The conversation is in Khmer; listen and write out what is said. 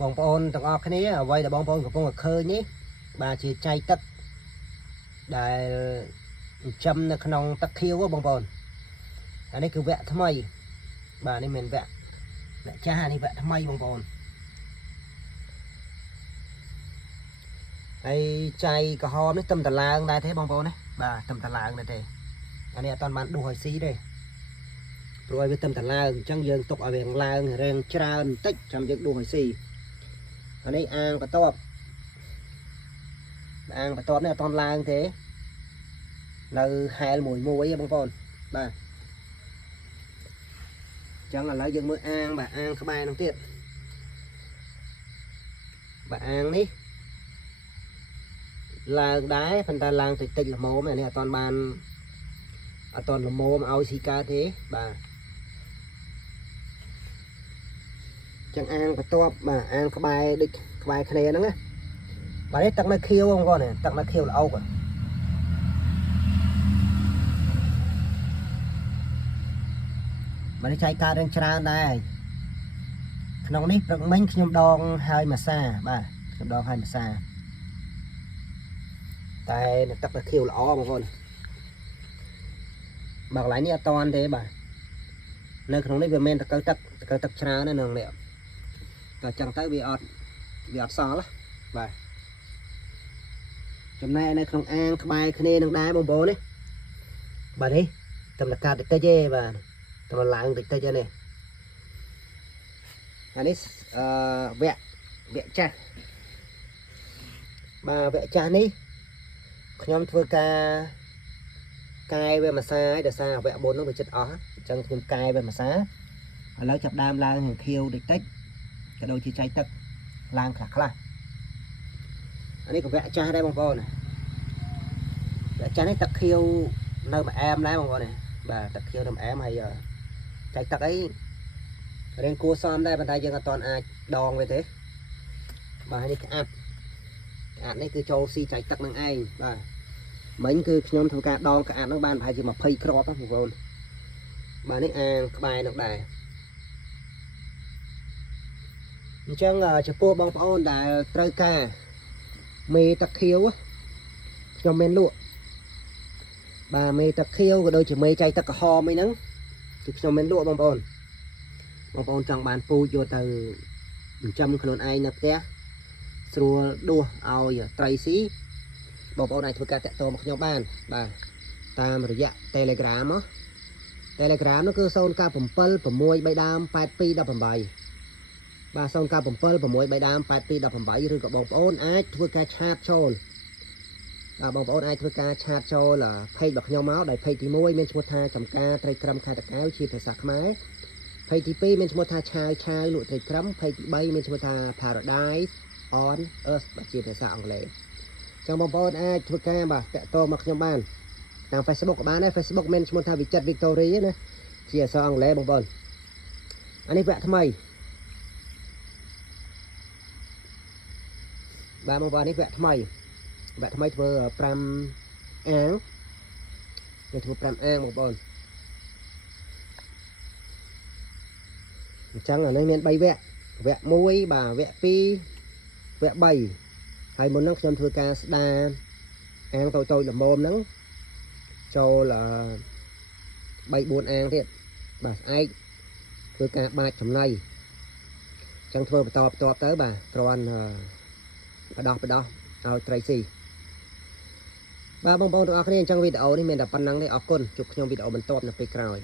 បងប្អូនទាំងអស់គ្នាអ្វីដែលបងប្អូនកំពុងតែឃើញនេះបាទជាចៃទឹកដែលចិញ្ចឹមនៅក្នុងទឹកខៀវបងប្អូនអានេះគឺវគ្គថ្មីបាទនេះមិនវគ្គចាស់អានេះវគ្គថ្មីបងប្អូនហើយចៃក្រហមនេះទឹមតឡើងដែរទេបងប្អូនណាបាទទឹមតឡើងដែរទេអានេះអត់តាន់បានដួសឲ្យស៊ីទេព្រោះឲ្យវាទឹមតឡើងអញ្ចឹងយើងទុកឲ្យវាឡើងរៀងច្រើនបន្តិចចាំយើងដួសឲ្យស៊ីអានេះអាងបន្ទាប់នេះអត់តាន់ឡើងទេនៅហែលមួយបងប្អូនបាទអញ្ចឹងឥឡូវយើងមើលអាងបាទអាងក្បែរនោះទៀតបាទអាងនេះឡើងដែរប៉ុន្តែឡើងតិចល្មមអានេះអត់តាន់បានអត់តាន់ល្មមឲ្យស៊ីកើតទេបាទចឹងអាងបន្ទាប់បាទអាងក្បែរដូចក្បែរគ្នាហ្នឹងណាបាទនេះទឹកនៅខៀវបងប្អូនទឹកនៅខៀវល្អោកបាទនេះចែកកើតរឿងច្រើនដែរក្នុងនេះព្រឹកមិញខ្ញុំដងហើយម្សាបាទខ្ញុំដងហើយម្សាតែទឹកនៅខៀវល្អបងប្អូនបាទកន្លែងនេះអត់តាន់ទេបាទនៅក្នុងនេះវាមិនតកៅទឹកច្រើនណាស់នេះតែចឹងទៅវាអត់សល់បាទចំណែកនៅក្នុងអាងក្បែរគ្នានឹងដែរបងប្អូននេះបាទនេះតំណកាតតិចទេបាទតំឡើងតិចទេនេះអានេះវគ្គចាស់បាទវគ្គចាស់នេះខ្ញុំធ្វើការកែវាម្សាឲ្យដោយសារវគ្គ4នោះវាចិត្តអស់អញ្ចឹងខ្ញុំកែវាម្សាឥឡូវចាប់ដើមឡើងនឹងខៀវតិចក៏ដូចជាចៃទឹកឡើងខ្លះអានេះក៏វគ្គចាស់ដែរបងប្អូនវគ្គចាស់នេះទឹកខៀវនៅម្អែមដែរបងប្អូនបាទទឹកខៀវនៅម្អែមហើយចៃទឹកអីរៀងគួរសមដែរប៉ុន្តែយើងអត់ទាន់អាចដងវាទេបាទនេះក្អាត់នេះគឺចូលស៊ីចៃទឹកនឹងឯងបាទមិញគឺខ្ញុំធ្វើការដងក្អាត់នោះបានប្រហែលជា20គ្រាប់បងប្អូនបាទនេះអាងក្បែរនោះដែរអញ្ចឹងចំពោះបងប្អូនដែលត្រូវការមេទឹកខៀវខ្ញុំមានលក់បាទមេទឹកខៀវក៏ដូចជាមេចៃទឹកក្រហមអីហ្នឹងគឺខ្ញុំមានលក់បងប្អូនចង់បានពូជយកទៅចិញ្ចឹមខ្លួនឯងនៅផ្ទះស្រួលដួសឲ្យត្រីស៊ីបងប្អូនអាចធ្វើការតាក់ទងមកខ្ញុំបានបាទតាមរយៈ Telegram នោះគឺ097 6 ដើម 8218បាទ097 6 ដើម 8218ឬក៏បងប្អូនអាចធ្វើការឆាតចូលបងប្អូនអាចធ្វើការឆាតចូលเพจរបស់ខ្ញុំមកដោយเพจទី1មានឈ្មោះថាចំការត្រីក្រឹមខេត្តតាកែវជាភាសាខ្មែរเพจទី2មានឈ្មោះថាឆាវលក់ត្រីក្រឹមเพจទី3មានឈ្មោះថា Paradise on Earth ជាភាសាអង់គ្លេសចឹងបងប្អូនអាចធ្វើការបាទតាក់ទងមកខ្ញុំបានតាម Facebook ក៏បានដែរ Facebook មានឈ្មោះថាវិចិត្រ Victory ណាជាភាសាអង់គ្លេសបងប្អូនអានេះវគ្គថ្មីបាទបងប្អូននេះវគ្គថ្មីធ្វើ5អាងធ្វើ5អាងបងប្អូនអញ្ចឹងអានេះមាន3វគ្គ1បាទវគ្គ2វគ្គ3ហើយមុនហ្នឹងខ្ញុំធ្វើការស្ដារអាងតូចល្មមហ្នឹងចូល3-4អាងទៀតបាទស្អែកធ្វើការបាចចំណៃអញ្ចឹងធ្វើបន្តទៅបាទគ្រាន់បដោះឲ្យត្រីស៊ីបាទបងប្អូនទាំងអស់គ្នាអញ្ចឹងវីដេអូនេះមានតែប៉ុណ្្នឹងទេអរគុណជួបខ្ញុំវីដេអូបន្ទាប់នៅពេលក្រោយ